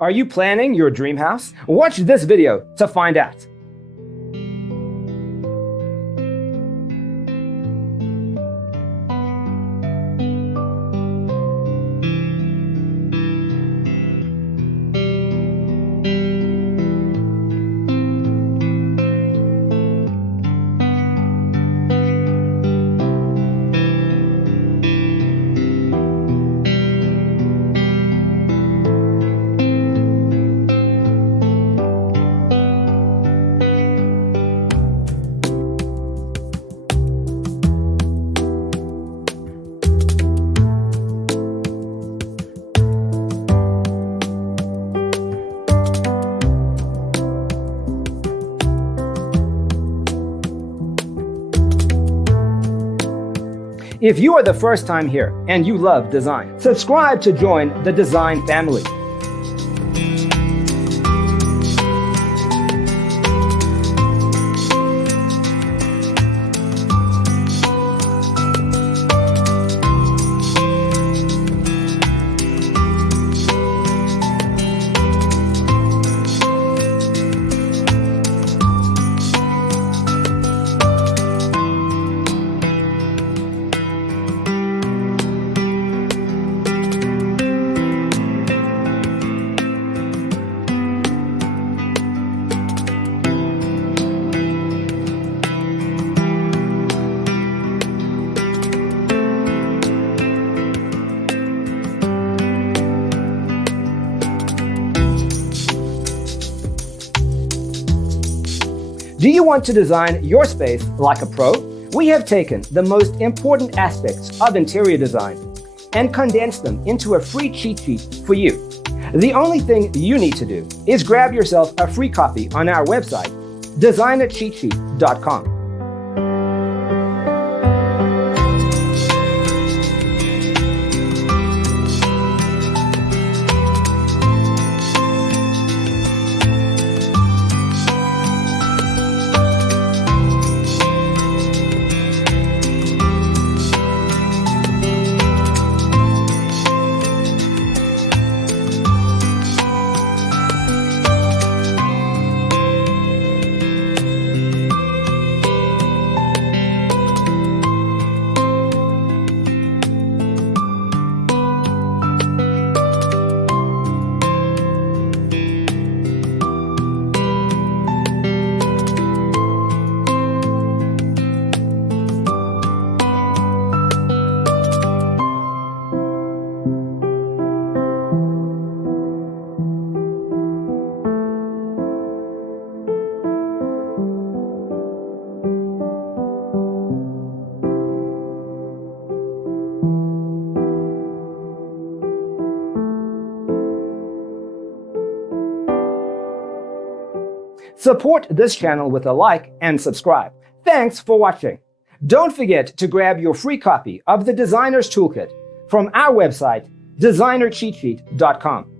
Are you planning your dream house? Watch this video to find out. If you are the first time here and you love design, subscribe to join the design family. Do you want to design your space like a pro? We have taken the most important aspects of interior design and condensed them into a free cheat sheet for you. The only thing you need to do is grab yourself a free copy on our website, designercheatsheet.com. Support this channel with a like and subscribe. Thanks for watching. Don't forget to grab your free copy of the Designer's Toolkit from our website, designercheatsheet.com.